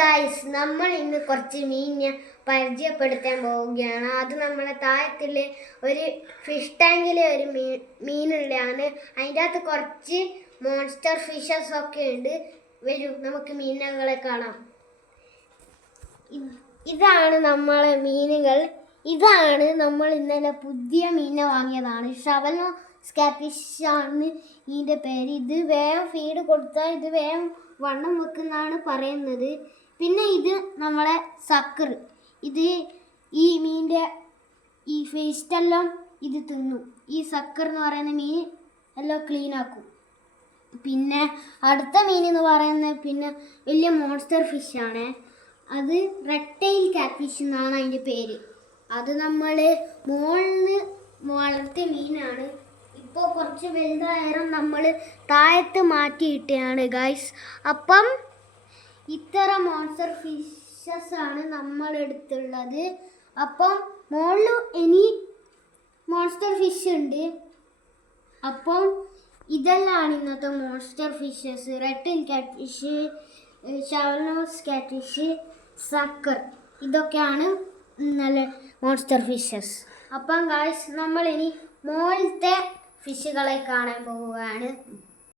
Guys, നമ്മൾ ഇന്ന് കുറച്ച് മീനിനെ പരിചയപ്പെടുത്താൻ പോവുകയാണ്. അത് നമ്മളെ താഴത്തില് ഒരു ഫിഷ് ടാങ്കിലെ ഒരു മീനുള്ളതാണ്. അതിൻ്റെ അകത്ത് കുറച്ച് മോൺസ്റ്റർ ഫിഷസ് ഒക്കെ ഉണ്ട്. വരൂ, നമുക്ക് മീനുകളെ കാണാം. ഇതാണ് നമ്മളെ മീനുകൾ. ഇതാണ് നമ്മൾ ഇന്നലെ പുതിയ മീനെ വാങ്ങിയതാണ്. ഷവനോ സ്കാപ്പിഷ് ആണ് ഇതിൻ്റെ പേര്. ഇത് വേഗം ഫീഡ് കൊടുത്താൽ ഇത് വേഗം വണ്ണം വെക്കുന്നതാണ് പറയുന്നത്. പിന്നെ ഇത് നമ്മളെ സക്കർ. ഇത് ഈ മീനിൻ്റെ ഈ ഫേസ്റ്റെല്ലാം ഇത് തിന്നു. ഈ സക്കർ എന്ന് പറയുന്ന മീൻ എല്ലാം ക്ലീൻ ആക്കും. പിന്നെ അടുത്ത മീൻ എന്ന് പറയുന്നത് പിന്നെ വലിയ മോൺസ്റ്റർ ഫിഷാണ്. അത് റെഡ് ടെയിൽ കാറ്റ്ഫിഷ് എന്നാണ് അതിൻ്റെ പേര്. അത് നമ്മൾ മുകളിൽ വളർത്തിയ മീനാണ്. ഇപ്പോൾ കുറച്ച് വലുതായാലും നമ്മൾ താഴത്ത് മാറ്റിയിട്ടാണ് ഗൈസ്. അപ്പം ഇത്ര മോൺസ്റ്റർ ഫിഷസ് ആണ് നമ്മളെടുത്തുള്ളത്. അപ്പം മുകളിൽ ഇനി മോൺസ്റ്റർ ഫിഷ് ഉണ്ട്. അപ്പം ഇതെല്ലാം ഇന്നത്തെ monster fishes. Red tail catfish, ഷവനോസ് കാറ്റ്ഫിഷ്, സക്കർ, ഇതൊക്കെയാണ് നല്ല മോൺസ്റ്റർ ഫിഷസ്. അപ്പം ഗായ്സ്, നമ്മൾ ഇനി മുകളിലത്തെ ഫിഷുകളെ കാണാൻ പോവുകയാണ്.